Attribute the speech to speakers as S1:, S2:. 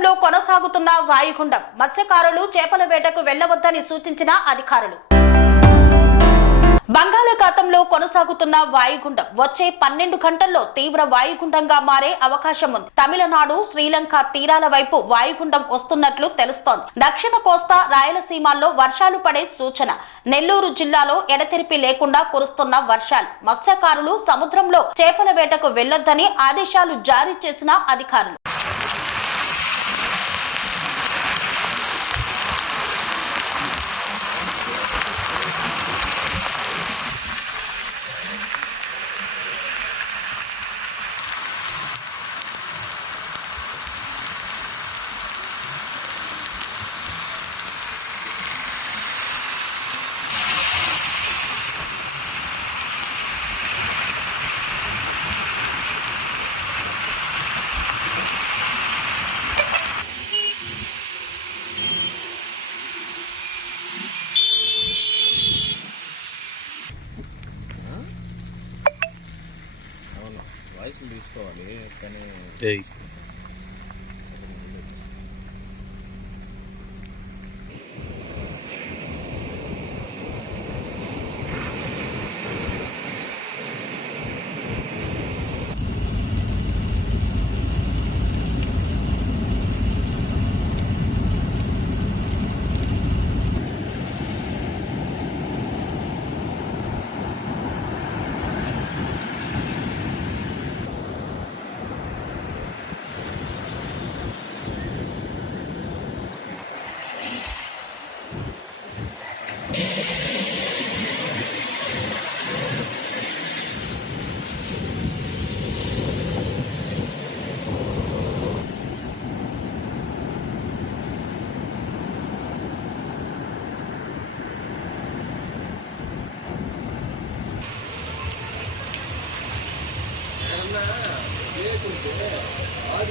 S1: బంగాళాఖాతంలో కొనసాగుతున్న వాయుగుండం. మత్స్యకారులు చేపల వేటకు వెళ్ళవద్దని సూచించిన అధికారులు. బంగాళాఖాతంలో కొనసాగుతున్న వాయుగుండం. వచ్చే పన్నెండు గంటల్లో తీవ్ర వాయుగుండంగా మారే అవకాశం ఉంది తమిళనాడు శ్రీలంక తీరాల వైపు వాయుగుండం వస్తున్నట్లు తెలుస్తోంది. దక్షిణ కోస్తా రాయలసీమల్లో వర్షాలు పడే సూచన. నెల్లూరు జిల్లాలో ఎడతెరిపి లేకుండా కురుస్తున్న వర్షాలు. మత్స్యకారులు సముద్రంలో చేపల వేటకు వెళ్ళొద్దని ఆదేశాలు జారీ చేసిన అధికారులు.
S2: వాయిస్ని వాయిస్ తీసుకోవాలి కానీ
S3: ఏయ్